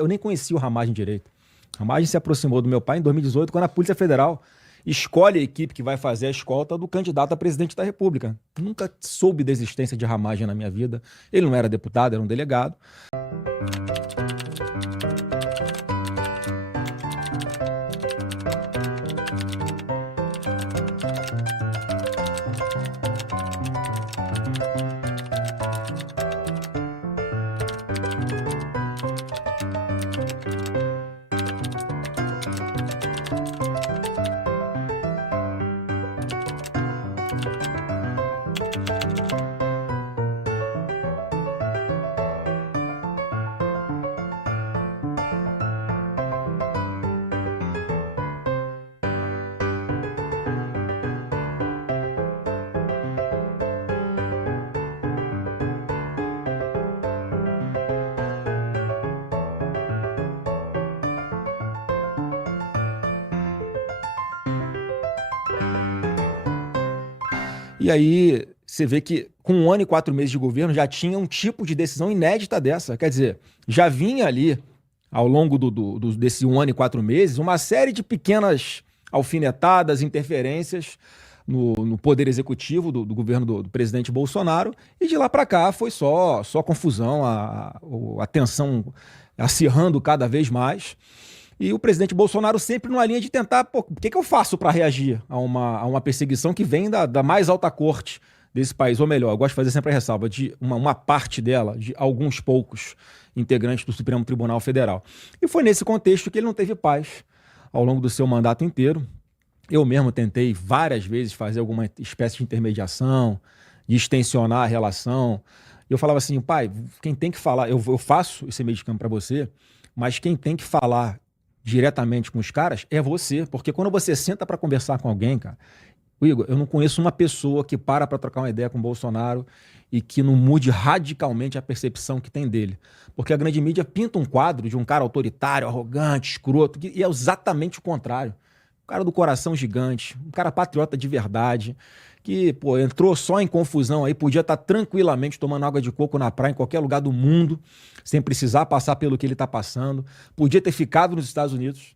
eu nem conhecia o Ramagem direito. O Ramagem se aproximou do meu pai em 2018, quando a Polícia Federal escolhe a equipe que vai fazer a escolta do candidato a presidente da República. Nunca soube da existência de Ramagem na minha vida. Ele não era deputado, era um delegado. E aí você vê que com 1 ano e 4 meses de governo já tinha um tipo de decisão inédita dessa. Quer dizer, já vinha ali, ao longo desse 1 ano e 4 meses, uma série de pequenas alfinetadas, interferências no poder executivo do governo do presidente Bolsonaro, e de lá para cá foi só confusão, a tensão acirrando cada vez mais. E o presidente Bolsonaro sempre numa linha de tentar, pô, o que eu faço para reagir a uma perseguição que vem da mais alta corte desse país? Ou melhor, eu gosto de fazer sempre a ressalva de uma parte dela, de alguns poucos integrantes do Supremo Tribunal Federal. E foi nesse contexto que ele não teve paz ao longo do seu mandato inteiro. Eu mesmo tentei várias vezes fazer alguma espécie de intermediação, de extensionar a relação. Eu falava assim, pai, quem tem que falar, eu faço esse meio de campo para você, mas quem tem que falar diretamente com os caras é você, porque quando você senta para conversar com alguém, cara, Igor, eu não conheço uma pessoa que para trocar uma ideia com o Bolsonaro e que não mude radicalmente a percepção que tem dele. Porque a grande mídia pinta um quadro de um cara autoritário, arrogante, escroto, e é exatamente o contrário. Um cara do coração gigante, um cara patriota de verdade, que, pô, entrou só em confusão aí, podia estar tranquilamente tomando água de coco na praia em qualquer lugar do mundo, sem precisar passar pelo que ele está passando. Podia ter ficado nos Estados Unidos,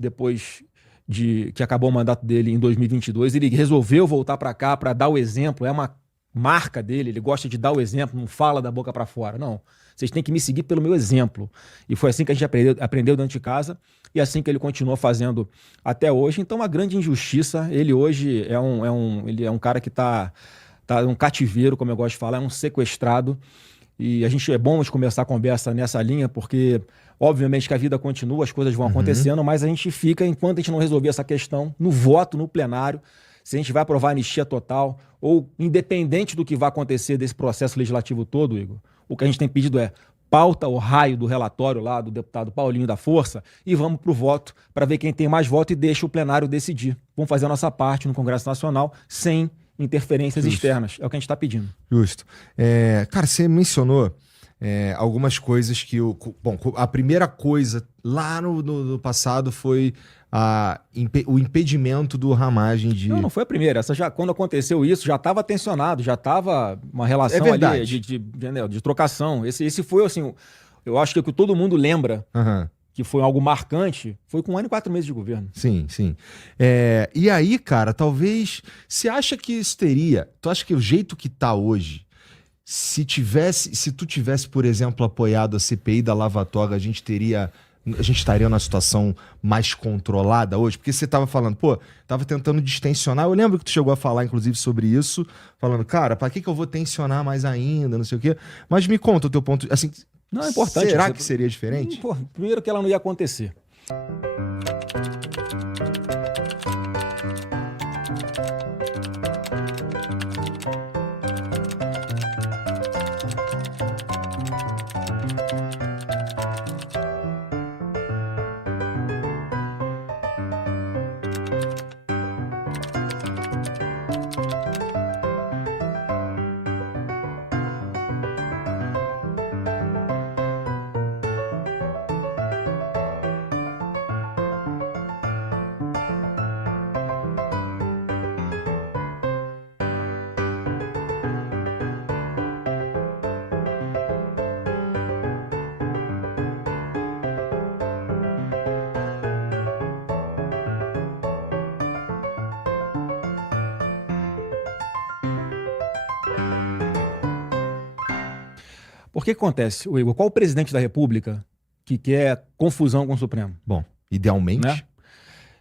depois de que acabou o mandato dele em 2022. Ele resolveu voltar para cá para dar o exemplo, é uma marca dele, ele gosta de dar o exemplo, não fala da boca para fora. Não, vocês têm que me seguir pelo meu exemplo. E foi assim que a gente aprendeu dentro de casa, e assim que ele continua fazendo até hoje. Então, uma grande injustiça. Ele hoje ele é um cara que tá um cativeiro, como eu gosto de falar, é um sequestrado. E é bom a gente começar a conversa nessa linha, porque obviamente que a vida continua, as coisas vão acontecendo, mas a gente fica, enquanto a gente não resolver essa questão, no voto, no plenário, se a gente vai aprovar a anistia total, ou independente do que vai acontecer desse processo legislativo todo, Igor, o que a gente tem pedido é pauta o raio do relatório lá do deputado Paulinho da Força e vamos para o voto para ver quem tem mais voto e deixa o plenário decidir. Vamos fazer a nossa parte no Congresso Nacional sem interferências externas. É o que a gente está pedindo. Justo. Cara, você mencionou algumas coisas que... Bom, a primeira coisa lá no passado foi o impedimento do Ramagem de... Não foi a primeira. Quando aconteceu isso, já estava tensionado, já estava uma relação ali de trocação. Esse foi, assim, eu acho que o que todo mundo lembra... que foi algo marcante, foi com 1 ano e 4 meses de governo. Sim, sim. E aí, cara, talvez... Você acha que isso teria... Tu acha que o jeito que tá hoje, se tu tivesse, por exemplo, apoiado a CPI da Lava Toga, a gente estaria numa situação mais controlada hoje? Porque você tava falando, tava tentando distensionar. Eu lembro que tu chegou a falar, inclusive, sobre isso, falando, cara, pra que eu vou tensionar mais ainda, não sei o quê. Mas me conta o teu ponto... Assim, não, é importante. Será que seria diferente? Primeiro que ela não ia acontecer. Porque que acontece, Igor? Qual o presidente da República que quer confusão com o Supremo? Bom, idealmente. Né?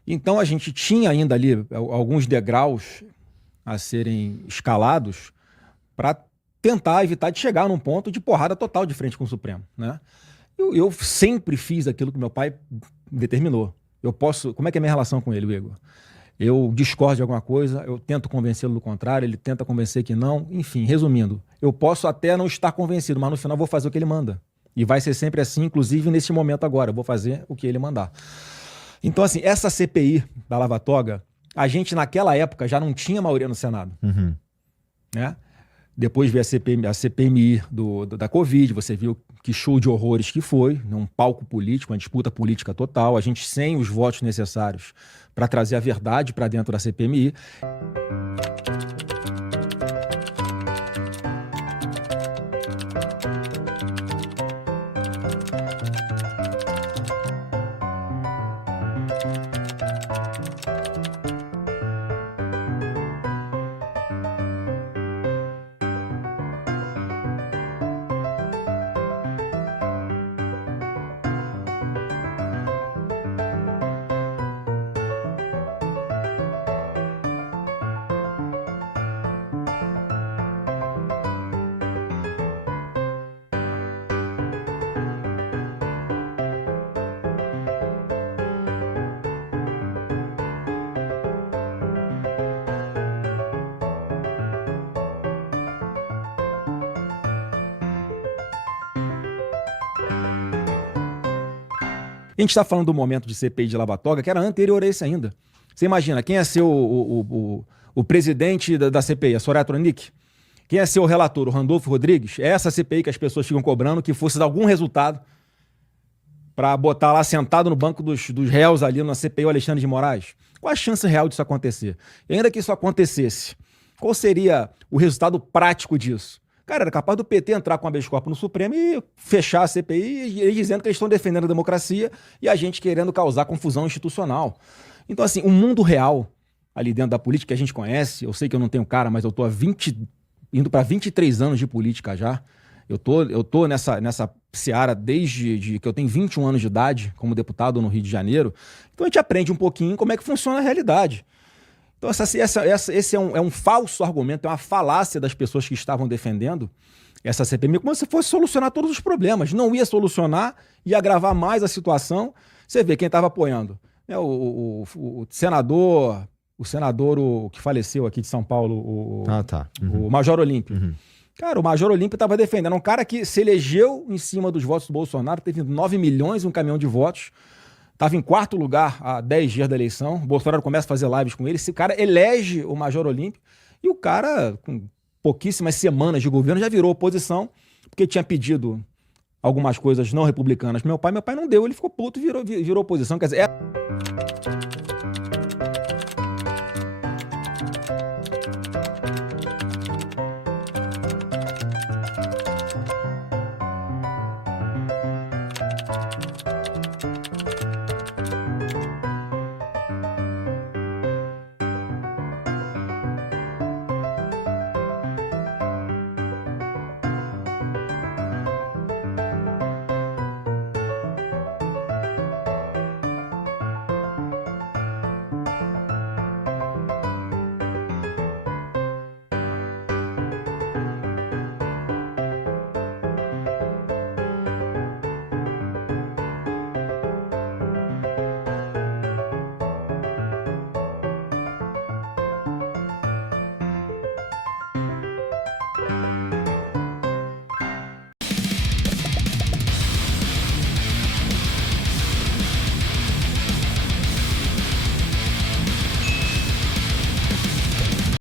Então a gente tinha ainda ali alguns degraus a serem escalados para tentar evitar de chegar num ponto de porrada total de frente com o Supremo, né? Eu sempre fiz aquilo que meu pai determinou. Eu posso... Como é que é a minha relação com ele, Igor? Eu discordo de alguma coisa, eu tento convencê-lo do contrário, ele tenta convencer que não. Enfim, resumindo, eu posso até não estar convencido, mas no final vou fazer o que ele manda. E vai ser sempre assim, inclusive nesse momento agora. Eu vou fazer o que ele mandar. Então, assim, essa CPI da Lava Toga, a gente naquela época já não tinha maioria no Senado. Uhum. Né? Depois veio a CPMI da Covid, você viu que show de horrores que foi, um palco político, uma disputa política total, a gente sem os votos necessários para trazer a verdade para dentro da CPMI. A gente está falando do momento de CPI de Lava Toga, que era anterior a esse ainda. Você imagina, quem ia ser o presidente da CPI, a Soraya Tronic? Quem ia ser o relator, o Randolfo Rodrigues? É essa CPI que as pessoas ficam cobrando que fosse dar algum resultado para botar lá sentado no banco dos réus ali na CPI o Alexandre de Moraes? Qual a chance real disso acontecer? E ainda que isso acontecesse, qual seria o resultado prático disso? Cara, era capaz do PT entrar com habeas corpus no Supremo e fechar a CPI e eles dizendo que eles estão defendendo a democracia e a gente querendo causar confusão institucional. Então, assim, o mundo real ali dentro da política que a gente conhece, eu sei que eu não tenho cara, mas eu tô indo para 23 anos de política já. Eu tô nessa seara desde que eu tenho 21 anos de idade como deputado no Rio de Janeiro. Então a gente aprende um pouquinho como é que funciona a realidade. Então esse é um falso argumento, é uma falácia das pessoas que estavam defendendo essa CPMI, como se fosse solucionar todos os problemas. Não ia solucionar, ia agravar mais a situação. Você vê quem estava apoiando. O senador o que faleceu aqui de São Paulo, o Major Olímpio. Uhum. Cara, o Major Olímpio estava defendendo um cara que se elegeu em cima dos votos do Bolsonaro, teve 9 milhões e um caminhão de votos. Estava em 4º lugar há 10 dias da eleição. O Bolsonaro começa a fazer lives com ele. Esse cara elege o Major Olímpio. E o cara, com pouquíssimas semanas de governo, já virou oposição, porque tinha pedido algumas coisas não republicanas pro meu pai. Meu pai não deu, ele ficou puto e virou oposição. Quer dizer,